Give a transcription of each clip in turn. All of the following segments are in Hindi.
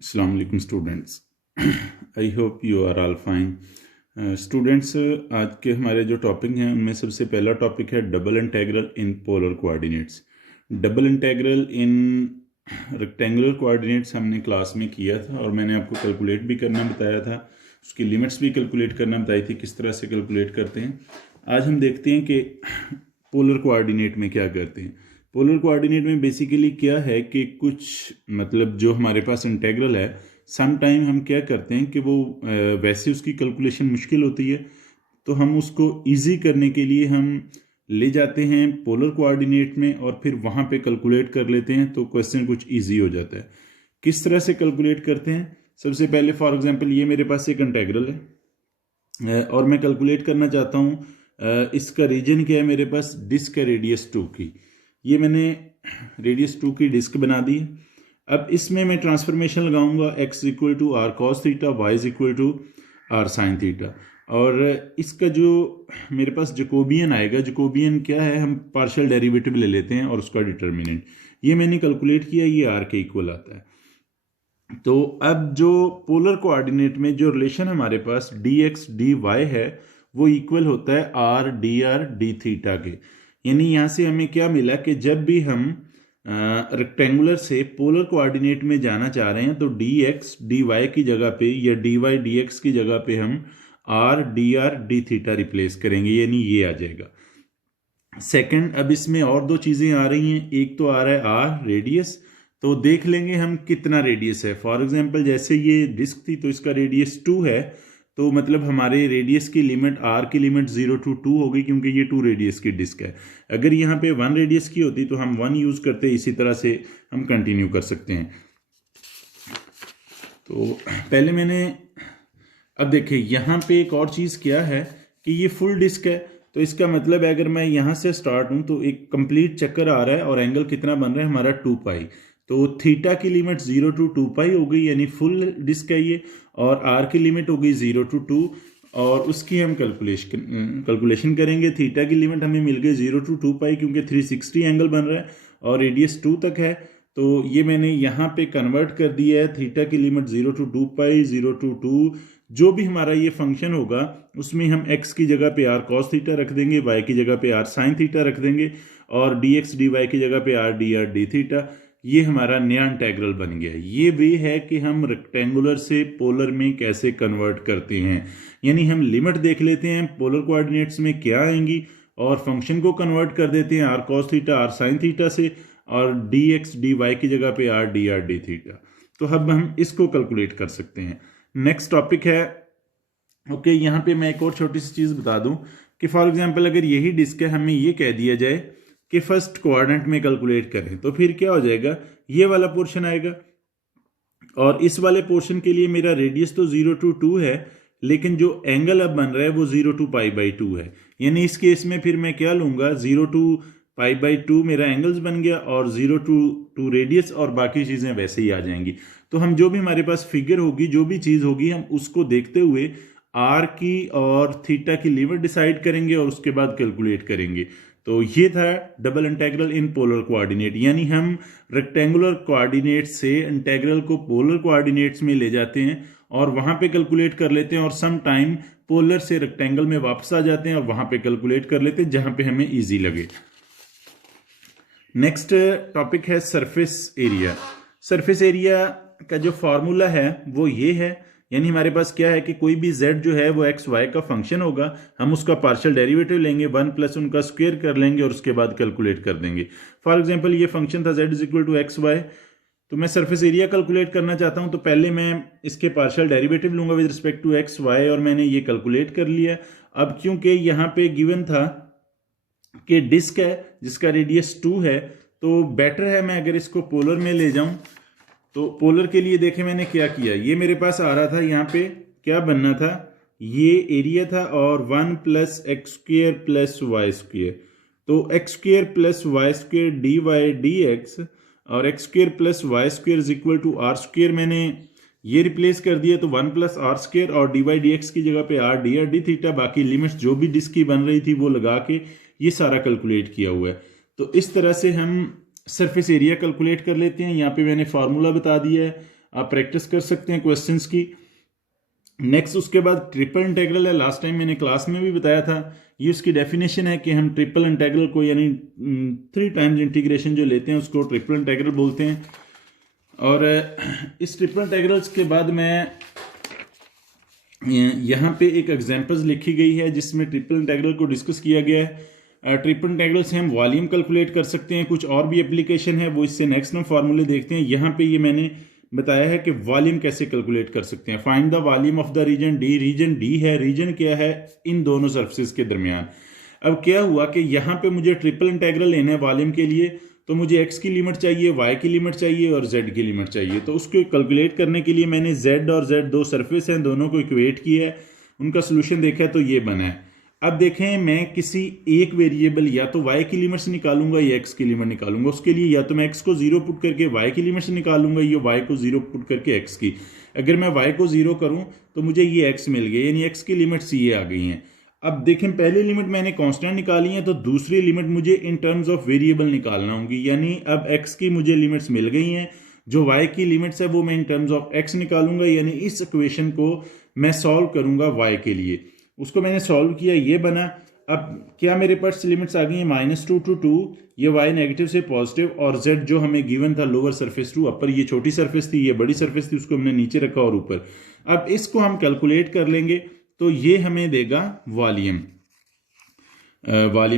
Assalamu alaikum students. I hope you are all fine. Students आज के हमारे जो टॉपिक हैं उनमें सबसे पहला टॉपिक है double integral in polar coordinates. Double integral in rectangular coordinates हमने क्लास में किया था और मैंने आपको कैलकुलेट भी करना बताया था, उसकी लिमिट्स भी कैलकुलेट करना बताई थी किस तरह से कैलकुलेट करते हैं। आज हम देखते हैं कि पोलर कोऑर्डिनेट में क्या करते हैं। पोलर कोऑर्डिनेट में बेसिकली क्या है कि कुछ मतलब जो हमारे पास इंटेग्रल है सम टाइम हम क्या करते हैं कि वो वैसे उसकी कैलकुलेशन मुश्किल होती है, तो हम उसको इजी करने के लिए हम ले जाते हैं पोलर कोऑर्डिनेट में और फिर वहाँ पे कैलकुलेट कर लेते हैं, तो क्वेश्चन कुछ इजी हो जाता है। किस तरह से कैलकुलेट करते हैं? सबसे पहले फॉर एग्जांपल ये मेरे पास एक इंटेग्रल है और मैं कैलकुलेट करना चाहता हूँ इसका रीजन क्या है। मेरे पास डिस्क है रेडियस 2 की, ये मैंने रेडियस 2 की डिस्क बना दी। अब इसमें मैं ट्रांसफॉर्मेशन लगाऊंगा x equal to R cos theta, y equal to R sine theta, और इसका जो मेरे पास जैकोबियन आएगा, जैकोबियन क्या है, हम पार्शियल डेरिवेटिव ले लेते हैं और उसका डिटर्मिनेंट ये मैंने कैलकुलेट किया, ये r के इक्वल आता है। तो अब जो पोलर कोऑर्डिनेट में जो रिलेशन हमारे पास dx dy है वो इक्वल होता है r dr d थीटा के। यानी यहाँ से हमें क्या मिला कि जब भी हम रेक्टेंगुलर से पोलर कोऑर्डिनेट में जाना चाह रहे हैं तो dx dy की जगह पे या dy dx की जगह पे हम r dr d theta replace करेंगे, यानी ये आ जाएगा। सेकंड, अब इसमें और दो चीज़ें आ रही हैं, एक तो आ रहा है r रेडियस, तो देख लेंगे हम कितना रेडियस है। फॉर एग्जांपल जैसे ये डिस्क थी तो इसका रेडियस 2 है, तो मतलब हमारे रेडियस की लिमिट r की लिमिट 0 to 2 होगी क्योंकि ये 2 रेडियस की डिस्क है। अगर यहाँ पे 1 रेडियस की होती तो हम 1 यूज करते, इसी तरह से हम कंटिन्यू कर सकते हैं। तो पहले मैंने, अब देखिए यहाँ पे एक और चीज़ क्या है कि ये फुल डिस्क है, तो इसका मतलब है अगर मैं यहाँ से स्टार्ट हूँ तो एक कंप्लीट चक्कर आ रहा है और एंगल कितना बन रहा है हमारा 2 पाई, तो थीटा की लिमिट 0 to 2 पाई हो गई, यानी फुल डिस्क है ये, और आर की लिमिट हो गई 0 to 2, और उसकी हम कैलकुलेशन करेंगे। थीटा की लिमिट हमें मिल गई 0 to 2 पाई क्योंकि 360 एंगल बन रहा है और रेडियस 2 तक है, तो ये मैंने यहाँ पे कन्वर्ट कर दिया है। थीटा की लिमिट 0 to 2 पाई, 0 to 2, जो भी हमारा ये फंक्शन होगा उसमें हम x की जगह पे r cos थीटा रख देंगे, y की जगह पे r sin थीटा रख देंगे और dx dy की जगह पे r dr d थीटा। ये हमारा नया इंटेग्रल बन गया। ये वे है कि हम रेक्टेंगुलर से पोलर में कैसे कन्वर्ट करते हैं, यानी हम लिमिट देख लेते हैं पोलर कोऑर्डिनेट्स में क्या आएंगी और फंक्शन को कन्वर्ट कर देते हैं r cos theta r sin theta से और dx dy की जगह पे r dr d थीटा। तो अब हम इसको कैलकुलेट कर सकते हैं। नेक्स्ट टॉपिक है, ओके, यहाँ पे मैं एक और छोटी सी चीज़ बता दूं कि फॉर एग्जांपल अगर यही डिस्क है, हमें ये कह दिया जाए कि फर्स्ट कोऑर्डिनेट में कैलकुलेट करें, तो फिर क्या हो जाएगा, ये वाला पोर्शन आएगा और इस वाले पोर्शन के लिए मेरा रेडियस तो 0 to 2 है, लेकिन जो एंगल अब बन रहा है वो 0 to पाई बाई 2 है। यानी इस केस में फिर मैं क्या लूंगा, 0 to पाई बाई 2 मेरा एंगल्स बन गया और 0 to 2 रेडियस, और बाकी चीज़ें वैसे ही आ जाएंगी। तो हम जो भी हमारे पास फिगर होगी, जो भी चीज़ होगी, हम उसको देखते हुए आर की और थीटा की लिमिट डिसाइड करेंगे और उसके बाद कैलकुलेट करेंगे। तो ये था double integral in polar coordinate, यानी हम रेक्टेंगुलर कोऑर्डिनेट से इंटेग्रल को पोलर कोऑर्डिनेट्स में ले जाते हैं और वहां पे कैलकुलेट कर लेते हैं और सम टाइम पोलर से रेक्टेंगल में वापस आ जाते हैं और वहां पे कैलकुलेट कर लेते हैं जहां पे हमें इजी लगे। नेक्स्ट टॉपिक है सरफेस एरिया। सरफेस एरिया का जो फॉर्मूला है वो ये है, यानी हमारे पास क्या है कि कोई भी z जो है वो x y का फंक्शन होगा, हम उसका पार्शियल डेरिवेटिव लेंगे, 1 प्लस उनका स्क्वायर कर लेंगे और उसके बाद कैलकुलेट कर देंगे। फॉर एग्जांपल ये फंक्शन था z is equal to X Y, तो मैं सरफेस एरिया कैलकुलेट करना चाहता हूं तो पहले मैं इसके पार्शियल डेरिवेटिव लूंगा with respect to X Y, और मैंने ये कैलकुलेट कर लिया। अब क्योंकि यहाँ पे गिवन था कि डिस्क है जिसका रेडियस 2 है, तो बेटर है मैं अगर इसको पोलर में ले जाऊं। तो पोलर के लिए देखें मैंने क्या किया, ये मेरे पास आ रहा था, यहाँ पे क्या बनना था, ये एरिया था और 1 plus x square plus y square, तो x square plus y square d Y D x और x square plus y square is equal to r square, मैंने ये रिप्लेस कर दिया, तो 1 प्लस आर स्क्वेयर और डी वाई डी एक्स की जगह पे are d r D theta, बाकी लिमिट्स जो भी डिस्क की बन रही थी वो लगा के ये सारा कैलकुलेट किया हुआ है। तो इस तरह से हम सरफेस एरिया कैलकुलेट कर लेते हैं। यहाँ पे मैंने फार्मूला बता दिया है आप प्रैक्टिस कर सकते हैं क्वेश्चंस की। नेक्स्ट उसके बाद ट्रिपल इंटेग्रल है, लास्ट टाइम मैंने क्लास में भी बताया था। ये उसकी डेफिनेशन है कि हम ट्रिपल इंटेग्रल को यानी 3 टाइम्स इंटीग्रेशन जो लेते हैं उसको ट्रिपल इंटेग्रल बोलते हैं। और इस ट्रिपल इंटेग्रल्स के बाद मैं यहाँ पे एक एग्जांपल्स लिखी गई है जिसमें ट्रिपल इंटेग्रल को डिस्कस किया गया है। ट्रिपल इंटेग्रल से हम वॉल्यूम कैलकुलेट कर सकते हैं, कुछ और भी एप्लीकेशन है वो इससे नेक्स्ट हम फार्मूले देखते हैं। यहाँ पे ये मैंने बताया है कि वॉल्यूम कैसे कैलकुलेट कर सकते हैं। Find the volume of the region D, region D है, रीजन क्या है इन दोनों सरफेस के दरमियान। अब क्या हुआ कि यहाँ पे मुझे ट्रिपल इंटेग्रल लेना है वॉल्यूम के लिए, तो मुझे x की लिमिट चाहिए, y की लिमिट चाहिए और z की लिमिट चाहिए। तो उसको कैलकुलेट करने के लिए मैंने z और z दो सरफेस हैं, दोनों को इक्वेट किया है, उनका सोल्यूशन देखा है तो ये बना है। अब देखें मैं किसी एक वेरिएबल या तो y की लिमिट से निकालूंगा या x की लिमिट निकालूंगा। उसके लिए या तो मैं x को 0 पुट करके y की लिमिट से निकालूंगा या y को 0 पुट करके x की। अगर मैं y को 0 करूं तो मुझे ये x मिल गया, यानी x की लिमिट्स ये आ गई हैं। अब देखें पहली लिमिट मैंने कांस्टेंट निकाली है तो दूसरी लिमिट मुझे इन टर्म्स ऑफ वेरिएबल निकालना होगी, यानी अब x की मुझे लिमिट्स मिल गई हैं, जो y की लिमिट्स है वो मैं इन टर्म्स ऑफ x निकालूंगा, यानी इस इक्वेशन को मैं सॉल्व करूंगा y के लिए। उसको मैंने सॉल्व किया, ये बना। अब क्या मेरे पास लिमिट्स आ गई हैं -2 to 2, ये y नेगेटिव से पॉजिटिव, और z जो हमें गिवन था लोअर सरफेस टू अपर, ये छोटी सरफेस थी ये बड़ी सरफेस थी, उसको हमने नीचे रखा और ऊपर। अब इसको हम कैलकुलेट कर लेंगे तो ये हमें देगा वॉल्यूम।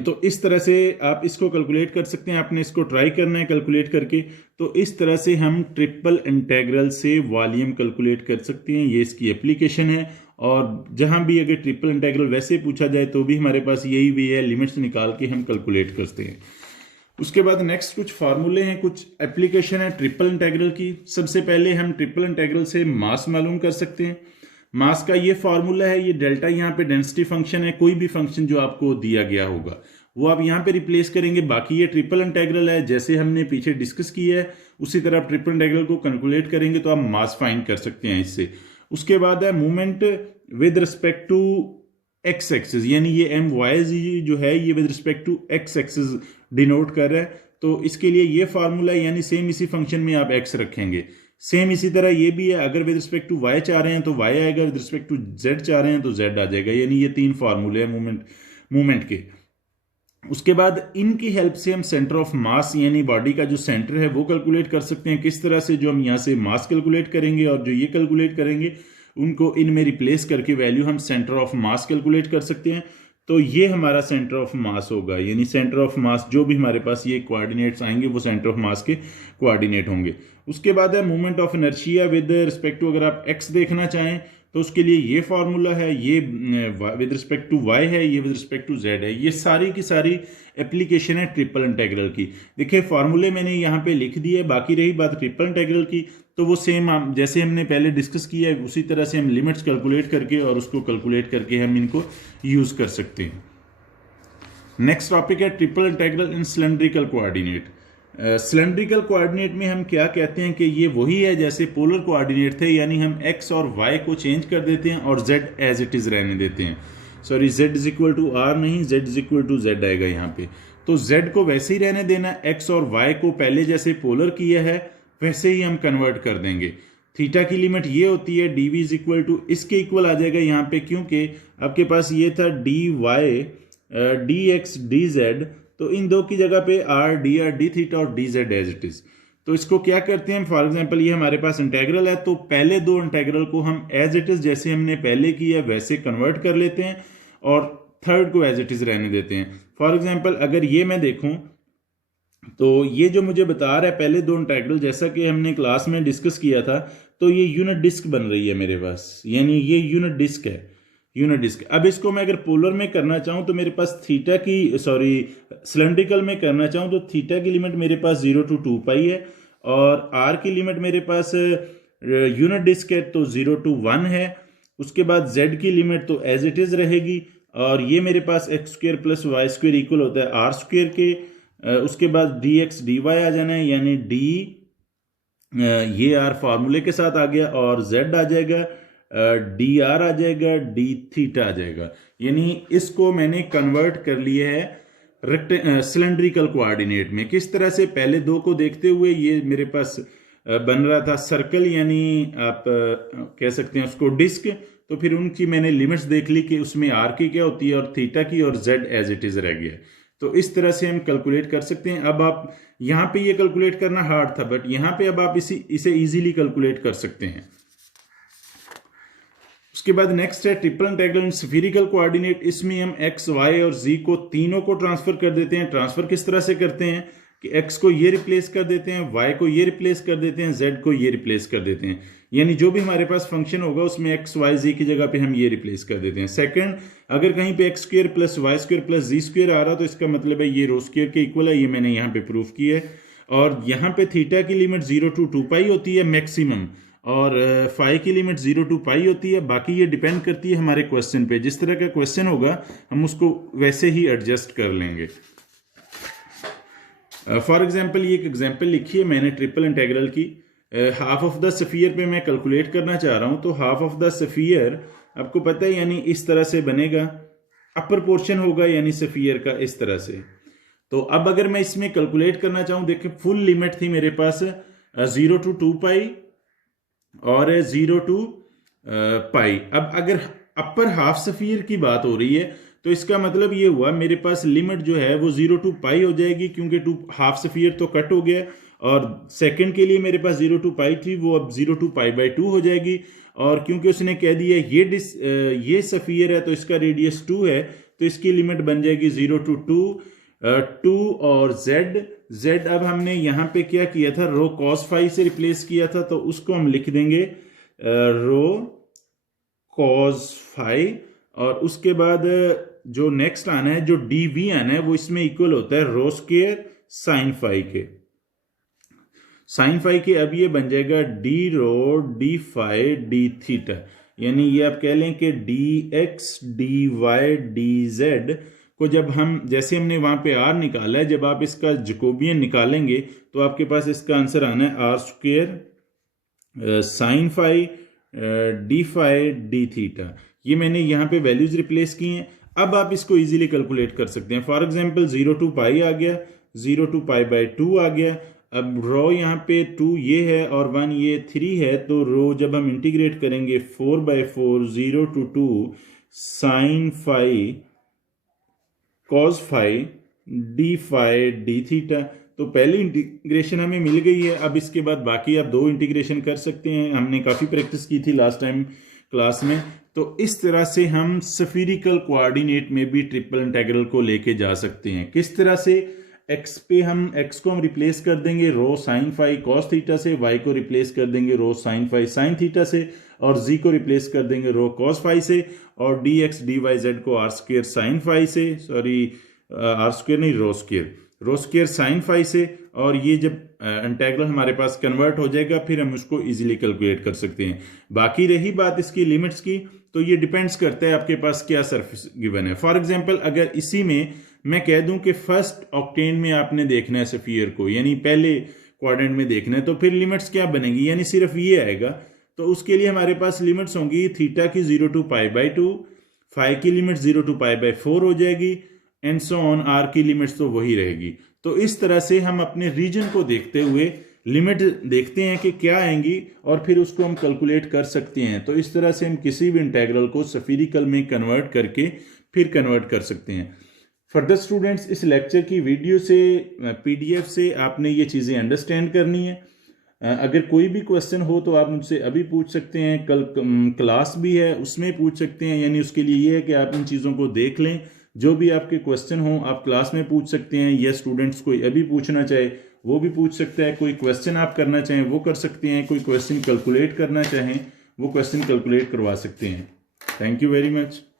तो इस तरह से आप इसको कैलकुलेट कर सकते हैं, आपने इसको ट्राई करना है कैलकुलेट करके। तो इस तरह से हम ट्रिपल इंटेग्रल से वॉल्यूम कैलकुलेट कर सकते हैं, ये इसकी एप्लीकेशन है। और जहां भी अगर ट्रिपल इंटेग्रल वैसे पूछा जाए तो भी हमारे पास यही वे है, लिमिट्स निकाल के हम कैलकुलेट करते हैं। उसके बाद नेक्स्ट कुछ फार्मूले हैं, कुछ एप्लीकेशन है ट्रिपल इंटेग्रल की। सबसे पहले हम ट्रिपल इंटेग्रल से मास मालूम कर सकते हैं। मास का ये फार्मूला है, ये डेल्टा यहाँ पे डेंसिटी फंक्शन है, कोई भी फंक्शन जो आपको दिया गया होगा वो आप यहाँ पे रिप्लेस करेंगे। बाकी ये ट्रिपल इंटेग्रल है, जैसे हमने पीछे डिस्कस किया है उसी तरह आप ट्रिपल इंटेग्रल को कैलकुलेट करेंगे तो आप मास फाइंड कर सकते हैं इससे। उसके बाद है movement with respect to X axis, यानी ये एम वाई जो है ये with respect to X axis denote कर रहा है। तो इसके लिए ये फार्मूला है, यानी सेम इसी फंक्शन में आप एक्स रखेंगे। सेम इसी तरह ये भी है, अगर विद रिस्पेक्ट टू वाई चाह रहे हैं तो वाई आएगा, विद रिस्पेक्ट टू जेड चाह रहे हैं तो जेड आ जाएगा। यानी ये 3 फार्मूले हैं मूवमेंट के। उसके बाद इनकी हेल्प से हम सेंटर ऑफ मास यानी बॉडी का जो सेंटर है वो कैलकुलेट कर सकते हैं। किस तरह से, जो हम यहाँ से मास कैलकुलेट करेंगे और जो ये कैलकुलेट करेंगे उनको इनमें रिप्लेस करके वैल्यू हम सेंटर ऑफ मास कैलकुलेट कर सकते हैं। तो ये हमारा सेंटर ऑफ मास होगा, यानी सेंटर ऑफ मास जो भी हमारे पास ये कोऑर्डिनेट्स आएंगे वो सेंटर ऑफ मास के कोऑर्डिनेट होंगे। उसके बाद है movement of inertia with respect to, अगर आप एक्स देखना चाहें तो उसके लिए ये फार्मूला है, ये विद रिस्पेक्ट टू वाई है, ये विद रिस्पेक्ट टू जेड है। ये सारी की सारी एप्लीकेशन है ट्रिपल इंटेग्रल की। देखिए फार्मूले मैंने यहाँ पे लिख दिए, बाकी रही बात ट्रिपल इंटेग्रल की तो वो सेम जैसे हमने पहले डिस्कस किया है उसी तरह से हम लिमिट्स कैलकुलेट करके और उसको कैलकुलेट करके हम इनको यूज कर सकते हैं। नेक्स्ट टॉपिक है ट्रिपल इंटेग्रल इन सिलेंड्रिकल कोऑर्डिनेट। सिलेंड्रिकल कोऑर्डिनेट में हम क्या कहते हैं कि ये वही है जैसे पोलर कोऑर्डिनेट थे, यानी हम एक्स और वाई को चेंज कर देते हैं और जेड एज इट इज रहने देते हैं। Sorry, z is equal to r नहीं, z is equal to z आएगा यहाँ पे। तो जेड को वैसे ही रहने देना, एक्स और वाई को पहले जैसे पोलर किया है वैसे ही हम कन्वर्ट कर देंगे। थीटा की लिमिट ये होती है D V is equal to, इसके इक्वल आ जाएगा यहाँ पे, क्योंकि आपके पास ये था D Y D x D Z, तो इन दो की जगह पे आर डी थीटा और D Z as it is. तो इसको क्या करते हैं, फॉर एग्जांपल ये हमारे पास इंटेग्रल है तो पहले दो इंटेग्रल को हम एज इट इज जैसे हमने पहले किया वैसे कन्वर्ट कर लेते हैं और थर्ड को एज इट इज रहने देते हैं। फॉर एग्जांपल अगर ये मैं देखूं तो ये जो मुझे बता रहा है पहले दो इंटेग्रल, जैसा कि हमने क्लास में डिस्कस किया था, तो ये यूनिट डिस्क बन रही है मेरे पास, यानी ये यूनिट डिस्क है, यूनिट डिस्क। अब इसको मैं अगर पोलर में करना चाहूं तो मेरे पास थीटा की सिलेंड्रिकल में करना चाहूं तो थीटा की लिमिट मेरे पास 0 to 2 पाई है और आर की लिमिट मेरे पास यूनिट डिस्क है तो 0 to 1 है। उसके बाद जेड की लिमिट तो एज इट इज रहेगी और ये मेरे पास x square plus y square equal होता है आर स्क्वेयर के। उसके बाद डी एक्स डी वाई आ जाना है, यानी डी ये आर फार्मूले के साथ आ गया और जेड आ जाएगा, डी आर आ जाएगा, डी थीटा आ जाएगा। यानी इसको मैंने कन्वर्ट कर लिया है सिलेंड्रिकल कोऑर्डिनेट में। किस तरह से, पहले दो को देखते हुए ये मेरे पास बन रहा था सर्कल, यानी आप कह सकते हैं उसको डिस्क, तो फिर उनकी मैंने लिमिट्स देख ली कि उसमें आर की क्या होती है और थीटा की, और जेड एज इट इज रह गया। तो इस तरह से हम कैलकुलेट कर सकते हैं। अब आप यहाँ पे ये कैलकुलेट करना हार्ड था, बट यहाँ पे अब आप इसे इजीली कैलकुलेट कर सकते हैं। उसके बाद नेक्स्ट है ट्रिपल इंटीग्रल इन स्फीरिकल कोऑर्डिनेट। इसमें हम एक्स, वाई और जी को तीनों को ट्रांसफर कर देते हैं। ट्रांसफर किस तरह से करते हैं कि एक्स को ये रिप्लेस कर देते हैं, वाई को ये रिप्लेस कर देते हैं, जेड को ये रिप्लेस कर देते हैं। यानी जो भी हमारे पास फंक्शन होगा उसमें एक्स वाई जी की जगह पे हम ये रिप्लेस कर देते हैं। सेकंड, अगर कहीं पे x square plus y square plus z square आ रहा तो इसका मतलब है ये रो स्क्वायर के इक्वल है, ये मैंने यहाँ पे प्रूफ किया है। और यहाँ पे थीटा की लिमिट 0 to 2 पाई होती है मैक्सिमम, और फाई की लिमिट 0 to पाई होती है। बाकी ये डिपेंड करती है हमारे क्वेश्चन पे, जिस तरह का क्वेश्चन होगा हम उसको वैसे ही एडजस्ट कर लेंगे। फॉर एग्जांपल ये एक एग्जांपल लिखी है मैंने ट्रिपल इंटीग्रल की। हाफ ऑफ द स्फीयर पे मैं कैलकुलेट करना चाह रहा हूं, तो हाफ ऑफ द स्फीयर आपको पता है यानी इस तरह से बनेगा, अपर पोर्शन होगा यानी स्फीयर का इस तरह से। तो अब अगर मैं इसमें कैलकुलेट करना चाहूं, देखिए फुल लिमिट थी मेरे पास 0 to 2 पाई और 0 to पाई। अब अगर अपर हाफ स्फीयर की बात हो रही है तो इसका मतलब ये हुआ मेरे पास लिमिट जो है वो 0 to पाई हो जाएगी, क्योंकि हाफ स्फीयर तो कट हो गया। और सेकंड के लिए मेरे पास 0 to पाई थी, वो अब 0 to पाई बाई 2 हो जाएगी। और क्योंकि उसने कह दिया ये स्फीयर है तो इसका रेडियस 2 है, तो इसकी लिमिट बन जाएगी 0 to 2 और z अब हमने यहाँ पे क्या किया था, रो कॉस फाई से रिप्लेस किया था, तो उसको हम लिख देंगे रो कॉस फाई। और उसके बाद जो नेक्स्ट आना है, जो डी वी आना है, वो इसमें इक्वल होता है रो स्क्वायर साइन फाई के। साइन फाई के अब ये बन जाएगा D rho D phi D theta, यानी ये आप कह लें कि D x D Y D Z को जब हम, जैसे हमने वहां पे आर निकाला है, जब आप इसका जकोबियन निकालेंगे तो आपके पास इसका आंसर आना है R square sine phi D phi D theta. ये मैंने यहाँ पे वैल्यूज रिप्लेस की हैं। अब आप इसको इजीली कैलकुलेट कर सकते हैं। फॉर एग्जांपल 0 to पाई आ गया, 0 to पाई बाई 2 आ गया। अब रो यहाँ पे 2 ये है और 1 ये 3 है, तो रो जब हम इंटीग्रेट करेंगे 4/4 0 to 2 sine phi cos phi D phi D theta. तो पहली इंटीग्रेशन हमें मिल गई है। अब इसके बाद बाकी आप 2 इंटीग्रेशन कर सकते हैं, हमने काफ़ी प्रैक्टिस की थी लास्ट टाइम क्लास में। तो इस तरह से हम स्फीरिकल कोऑर्डिनेट में भी ट्रिपल इंटीग्रल को लेके जा सकते हैं। किस तरह से, एक्स को हम रिप्लेस कर देंगे rho sine phi cos theta से, वाई को रिप्लेस कर देंगे rho sine phi sine theta से, और जी को रिप्लेस कर देंगे रो कॉस फाई से, और D x D Y Z को आर स्क्वायर साइन फाई से, सॉरी आर स्क्वायर नहीं रो स्क्वायर साइन फाई से। और ये जब इंटीग्रल हमारे पास कन्वर्ट हो जाएगा फिर हम उसको इजीली कैलकुलेट कर सकते हैं। बाकी रही बात इसकी लिमिट्स की, तो ये डिपेंड्स करता है आपके पास क्या सरफेस गिवन है। फॉर एग्जांपल अगर इसी में मैं कह दूं कि फर्स्ट ऑक्टेन में आपने देखना है स्फीयर को, यानी पहले क्वाड्रेंट में देखना है, तो फिर लिमिट्स क्या बनेगी, यानी सिर्फ ये आएगा। तो उसके लिए हमारे पास लिमिट्स होंगी थीटा की 0 to पाई बाई 2, फाई की लिमिट 0 to पाई बाई 4 हो जाएगी, एंड सो ऑन। आर की लिमिट्स तो वही रहेगी। तो इस तरह से हम अपने रीजन को देखते हुए लिमिट देखते हैं कि क्या आएंगी और फिर उसको हम कैलकुलेट कर सकते हैं। तो इस तरह से हम किसी भी इंटीग्रल को स्फीरिकल में कन्वर्ट करके फिर कन्वर्ट कर सकते हैं। फर्दर स्टूडेंट्स, इस लेक्चर की वीडियो से पीडीएफ से आपने ये चीज़ें अंडरस्टैंड करनी है। अगर कोई भी क्वेश्चन हो तो आप मुझसे अभी पूछ सकते हैं, कल क्लास भी है उसमें पूछ सकते हैं। यानी उसके लिए ये है कि आप इन चीज़ों को देख लें, जो भी आपके क्वेश्चन हो आप क्लास में पूछ सकते हैं, या स्टूडेंट्स कोई अभी पूछना चाहे वो भी पूछ सकता है। कोई क्वेश्चन आप करना चाहें वो कर सकते हैं, कोई क्वेश्चन कैलकुलेट करना चाहें वो क्वेश्चन कैलकुलेट करवा सकते हैं। Thank you very much.